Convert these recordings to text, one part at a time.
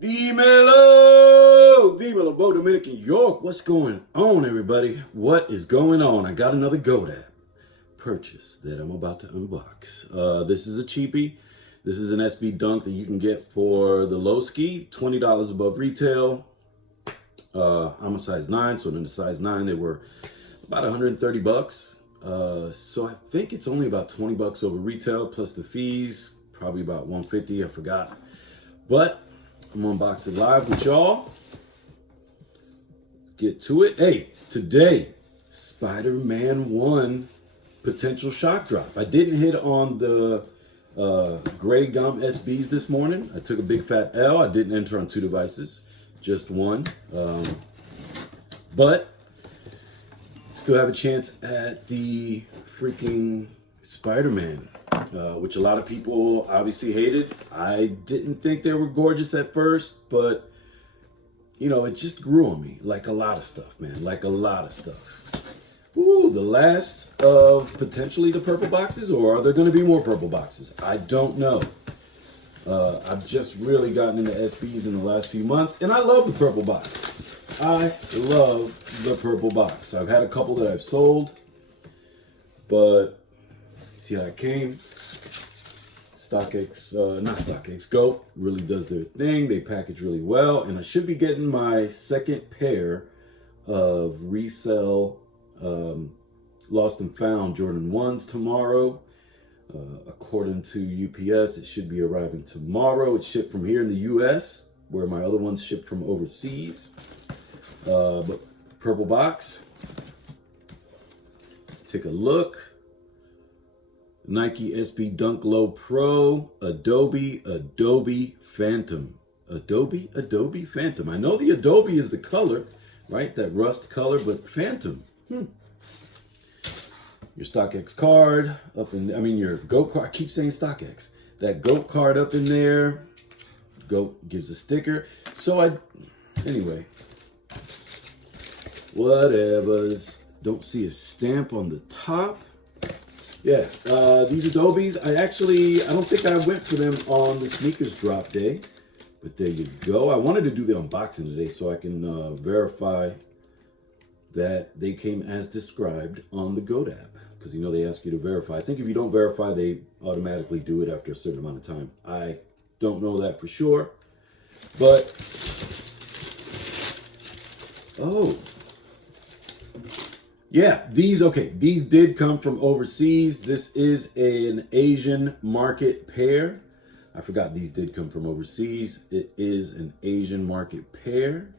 Dímelo, Bo Dominican York. What's going on, everybody? What is going on? I got another GoDaddy purchase that I'm about to unbox. This is a cheapie. This is an SB Dunk that you can get for the low ski, $20 above retail. I'm a size 9, so in the size 9 they were about 130 bucks. So I think it's only about 20 bucks over retail plus the fees, probably about 150. I forgot, but I'm unboxing live with y'all. Get to it. Hey, today, Spider-Man 1 potential shock drop. I didn't hit on the gray gum SBs this morning. I took a big fat L. I didn't enter on 2 devices, just one. But still have a chance at the freaking Spider-Man, which a lot of people obviously hated. I didn't think they were gorgeous at first, but you know, it just grew on me, like a lot of stuff, man, like a lot of stuff. Ooh, the last of potentially the purple boxes, or are there going to be more purple boxes? I don't know. I've just really gotten into SBs in the last few months, and I love the purple box. I love the purple box. I've had a couple that I've sold, but see how it came. Not StockX, Go really does their thing. They package really well, and I should be getting my second pair of resale Lost and Found Jordan 1s tomorrow. According to UPS, it should be arriving tomorrow. It's shipped from here in the US, where my other ones ship from overseas. But purple box. Take a look. Nike SB Dunk Low Pro, Adobe Phantom. Adobe Phantom. I know the Adobe is the color, right? That rust color, but Phantom. Your StockX card up in, your GOAT card. I keep saying StockX. That GOAT card up in there. GOAT gives a sticker. Anyway. Whatevers. Don't see a stamp on the top. Yeah, these Adobes, I don't think I went for them on the sneakers drop day, but there you go. I wanted to do the unboxing today so I can verify that they came as described on the GoDaddy, because you know they ask you to verify. I think if you don't verify, they automatically do it after a certain amount of time. I don't know that for sure, but yeah, these did come from overseas. This is an Asian market pair. I forgot these did come from overseas. It is an Asian market pair.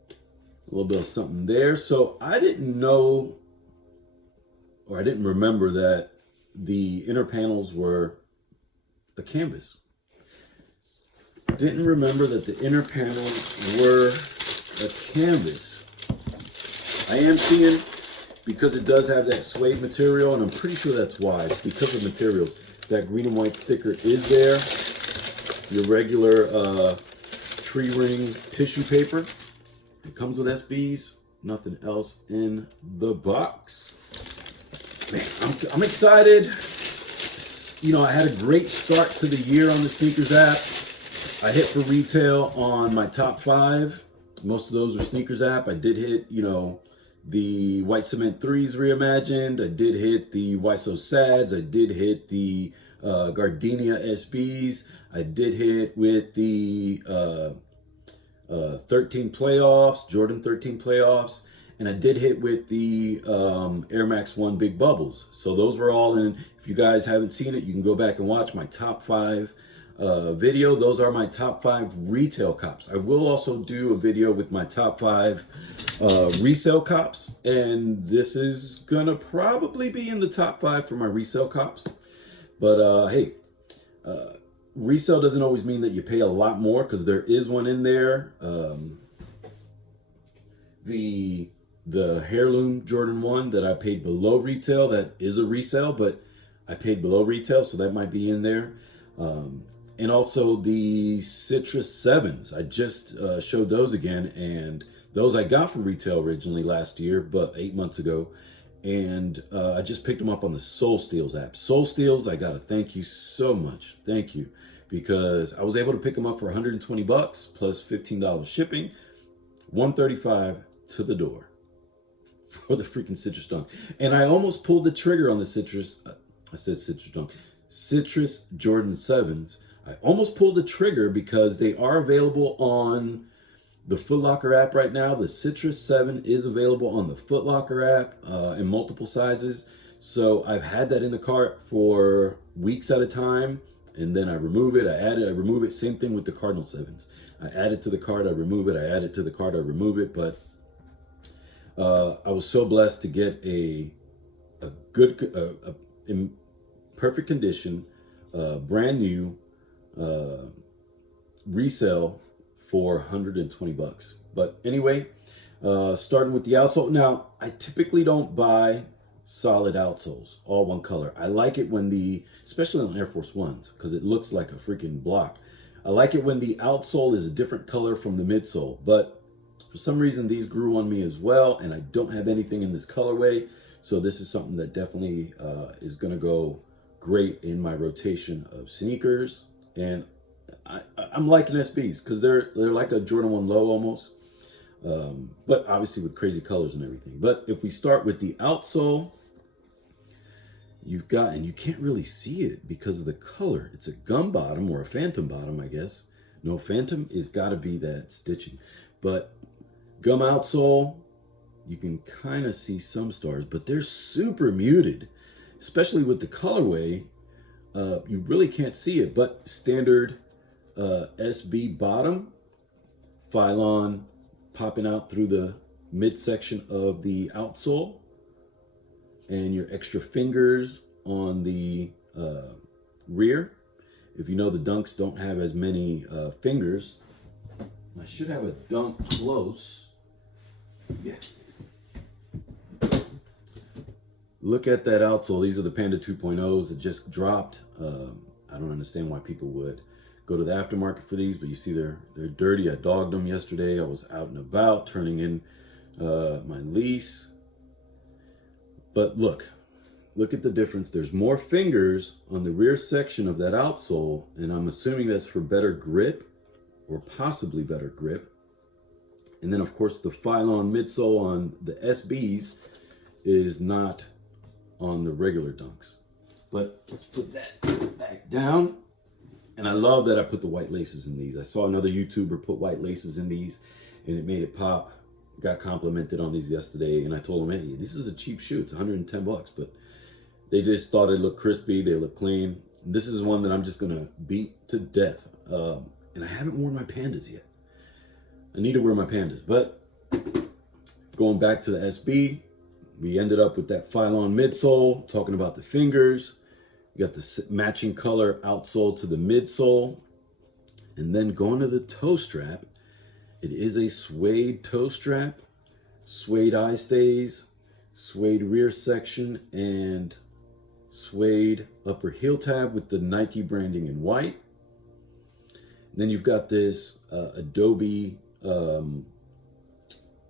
A little bit of something there. So I didn't know, or I didn't remember that the inner panels were a canvas. Didn't remember that the inner panels were a canvas. I am seeing, because it does have that suede material, and I'm pretty sure that's why. It's because of materials. That green and white sticker is there. Your regular tree ring tissue paper. It comes with SBs. Nothing else in the box. Man, I'm excited. You know, I had a great start to the year on the sneakers app. I hit for retail on my top 5. Most of those were sneakers app. I did hit, the White Cement 3s reimagined. I did hit the YSO Sads. I did hit the Gardenia SBs. I did hit with the 13 playoffs, Jordan 13 playoffs. And I did hit with the Air Max 1 Big Bubbles. So those were all in. If you guys haven't seen it, you can go back and watch my top 5 video. Those are my top 5 retail cops. I will also do a video with my top 5 resale cops, and this is gonna probably be in the top 5 for my resale cops. But hey, resale doesn't always mean that you pay a lot more, because there is one in there. The Heirloom Jordan 1 that I paid below retail, that is a resale, but I paid below retail, so that might be in there. And also the Citrus 7s. I just showed those again, and those I got from retail originally last year, but 8 months ago. And I just picked them up on the Soul Steals app. Soul Steals, I gotta thank you so much. Thank you. because I was able to pick them up for 120 bucks plus $15 shipping, 135 to the door for the freaking citrus dunk. And I almost pulled the trigger on the citrus. I said citrus dunk, citrus Jordan 7s. I almost pulled the trigger because they are available on the Foot Locker app right now. The Citrus 7 is available on the Foot Locker app in multiple sizes. So I've had that in the cart for weeks at a time, and then I remove it, I add it, I remove it. Same thing with the Cardinal 7s. I add it to the cart, I remove it, I add it to the cart, I remove it. But I was so blessed to get a good, in perfect condition, brand new resale for 120 bucks. But anyway, starting with the outsole. Now, I typically don't buy solid outsoles, all one color. I like it when especially on Air Force Ones, because it looks like a freaking block. I like it when the outsole is a different color from the midsole, but for some reason these grew on me as well, and I don't have anything in this colorway. So this is something that definitely is gonna go great in my rotation of sneakers. And I'm liking SBs because they're like a Jordan 1 low almost, but obviously with crazy colors and everything. But if we start with the outsole, you've got, and you can't really see it because of the color. It's a gum bottom or a phantom bottom, I guess. No, phantom is got to be that stitching. But gum outsole, you can kind of see some stars, but they're super muted, especially with the colorway. You really can't see it, but standard SB bottom, Phylon popping out through the midsection of the outsole, and your extra fingers on the rear. If you know, the dunks don't have as many fingers. I should have a dunk close. Yeah. Look at that outsole. These are the Panda 2.0s that just dropped. I don't understand why people would go to the aftermarket for these, but you see they're dirty. I dogged them yesterday. I was out and about turning in my lease. But look at the difference. There's more fingers on the rear section of that outsole, and I'm assuming that's for better grip or possibly better grip. And then of course the Phylon midsole on the SBs is not on the regular dunks. But let's put that back down. And I love that I put the white laces in these. I saw another YouTuber put white laces in these and it made it pop. Got complimented on these yesterday, and I told him, hey, this is a cheap shoe. It's 110 bucks, but they just thought it looked crispy. They look clean. This is one that I'm just gonna beat to death. And I haven't worn my Pandas yet. I need to wear my Pandas, but going back to the SB, we ended up with that Phylon midsole, talking about the fingers. You got the matching color outsole to the midsole. And then going to the toe strap, it is a suede toe strap, suede eye stays, suede rear section, and suede upper heel tab with the Nike branding in white. And then you've got this Adobe going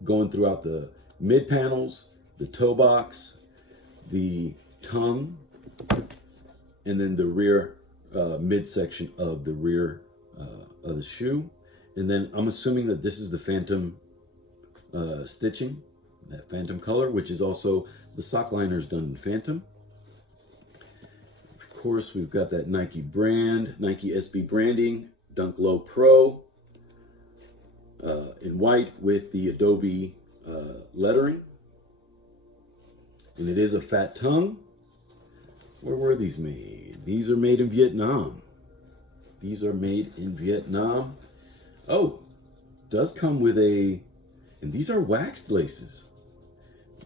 throughout the mid panels, the toe box, the tongue, and then the rear midsection of the rear of the shoe. And then I'm assuming that this is the phantom stitching, that phantom color, which is also the sock liners done in phantom. Of course, we've got that Nike brand, Nike SB branding, Dunk Low Pro in white with the Adobe lettering. And it is a fat tongue. Where were these made? These are made in Vietnam. These are made in Vietnam. Oh, does come with and these are waxed laces.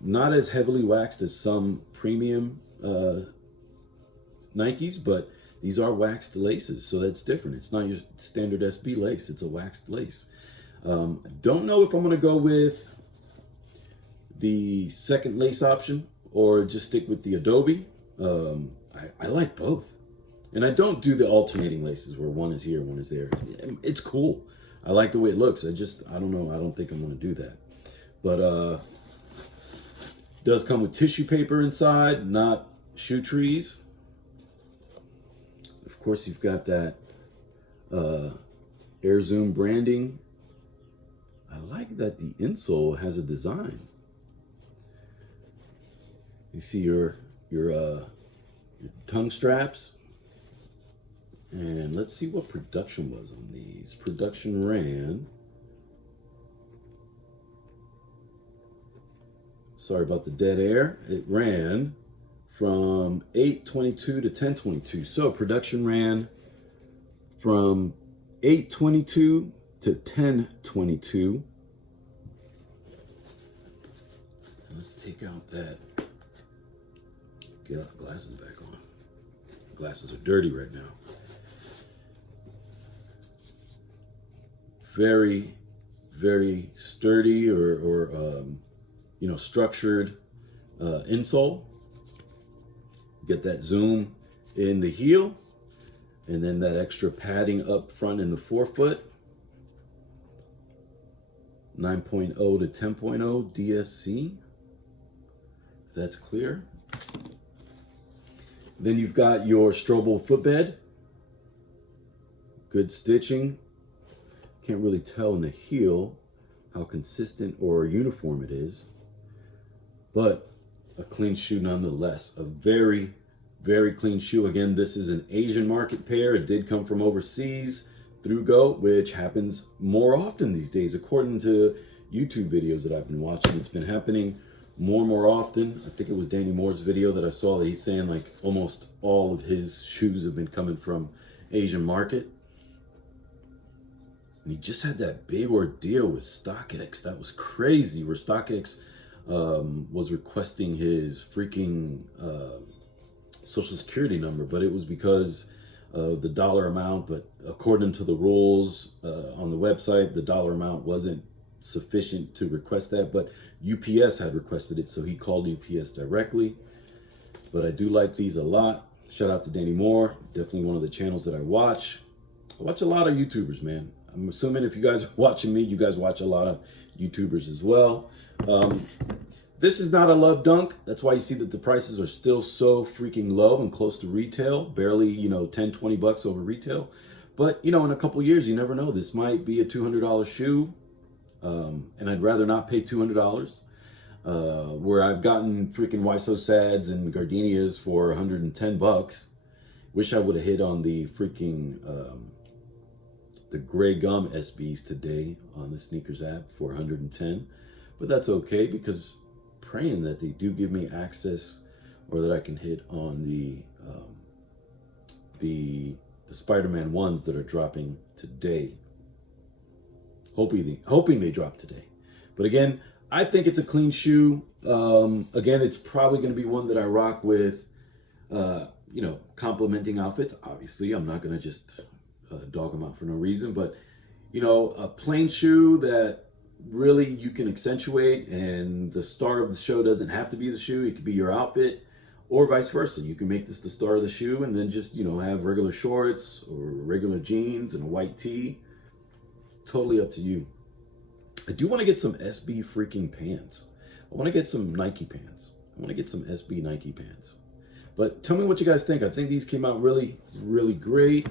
Not as heavily waxed as some premium Nikes, but these are waxed laces, so that's different. It's not your standard SB lace, it's a waxed lace. I don't know if I'm gonna go with the second lace option or just stick with the Adobe. I like both. And I don't do the alternating laces where one is here, one is there. It's cool. I like the way it looks. I don't know. I don't think I'm going to do that. But does come with tissue paper inside, not shoe trees. Of course, you've got that Air Zoom branding. I like that the insole has a design. You see your tongue straps. And let's see what production was on these. Production ran, sorry about the dead air. It ran from 8/22 to 10/22. So production ran from 8/22 to 10/22. Let's take out that, get our glasses back on. The glasses are dirty right now. Very, very sturdy or you know, structured insole. Get that zoom in the heel, and then that extra padding up front in the forefoot. 9.0 to 10.0 DSC, if that's clear. Then you've got your Strobel footbed. Good stitching. Can't really tell in the heel how consistent or uniform it is, but a clean shoe nonetheless. A very, very clean shoe. Again, this is an Asian market pair. It did come from overseas through GOAT, which happens more often these days. According to YouTube videos that I've been watching, it's been happening more and more often. I think it was Danny Moore's video that I saw that he's saying like almost all of his shoes have been coming from Asian market. And he just had that big ordeal with StockX. That was crazy, where StockX was requesting his freaking social security number, but it was because of the dollar amount. But according to the rules on the website, the dollar amount wasn't sufficient to request that, but UPS had requested it, so he called UPS directly. But I do like these a lot. Shout out to Danny Moore, definitely one of the channels that I watch. I watch a lot of YouTubers, man. I'm assuming if you guys are watching me, you guys watch a lot of YouTubers as well. This is not a love dunk. That's why you see that the prices are still so freaking low and close to retail. Barely, you know, 10, 20 bucks over retail. But, you know, in a couple years, you never know. This might be a $200 shoe. And I'd rather not pay $200. Where I've gotten freaking YSO Sads and Gardenias for 110 bucks. Wish I would have hit on the freaking the gray gum SBs today on the sneakers app for 110, but that's okay, because praying that they do give me access, or that I can hit on the Spider-Man ones that are dropping today. Hoping they drop today. But again, I think it's a clean shoe. Again, it's probably going to be one that I rock with, you know, complementing outfits. Obviously, I'm not going to just dog them out for no reason, but you know, a plain shoe that really you can accentuate, and the star of the show doesn't have to be the shoe. It could be your outfit, or vice versa. You can make this the star of the shoe and then just, you know, have regular shorts or regular jeans and a white tee. Totally up to you. I do want to get some SB freaking pants. I want to get some Nike pants. I want to get some SB Nike pants. But tell me what you guys think. I think these came out really, really great.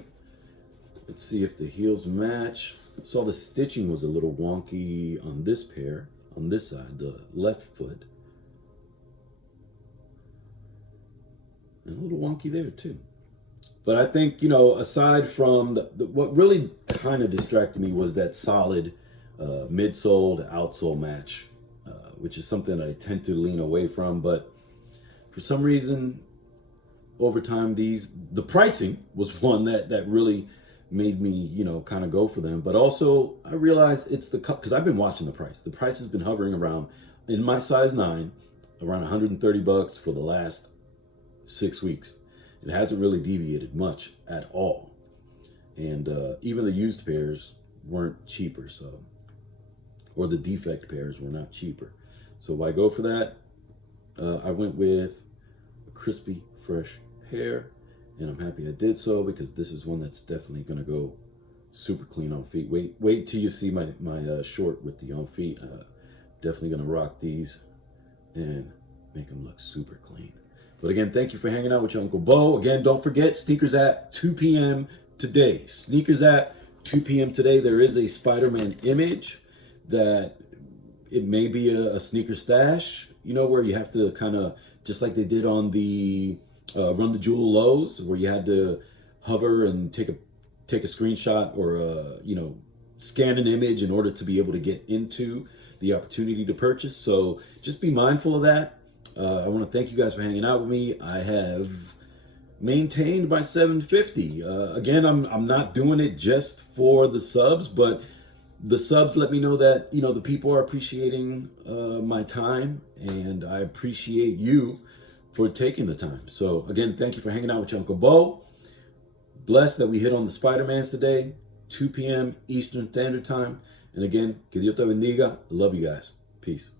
Let's see if the heels match. I saw the stitching was a little wonky on this pair, on this side, the left foot. And a little wonky there too. But I think, you know, aside from what really kind of distracted me was that solid midsole to outsole match, which is something that I tend to lean away from. But for some reason, over time, the pricing was one that really made me, you know, kind of go for them. But also, I realized it's because I've been watching the price. The price has been hovering around, in my size 9, around 130 bucks for the last 6 weeks. It hasn't really deviated much at all. And even the used pairs weren't cheaper, so, or the defect pairs were not cheaper. So why go for that? I went with a crispy, fresh pair, and I'm happy I did so, because this is one that's definitely going to go super clean on feet. Wait till you see my short with the on feet. Definitely going to rock these and make them look super clean. But again, thank you for hanging out with your Uncle Bo. Again, don't forget, Sneakers at 2 p.m. today, Sneakers app, 2 p.m. today, there is a Spider-Man image that it may be a sneaker stash, you know, where you have to kind of, just like they did on the Run the Jewel lows, where you had to hover and take a screenshot or you know, scan an image in order to be able to get into the opportunity to purchase. So just be mindful of that. I want to thank you guys for hanging out with me. I have maintained my 750. Again, I'm not doing it just for the subs, but the subs let me know that, you know, the people are appreciating my time, and I appreciate you for taking the time. So again, thank you for hanging out with your Uncle Bo. Blessed that we hit on the Spider-Mans today, 2 p.m. Eastern Standard Time. And again, que Dios te bendiga. I love you guys. Peace.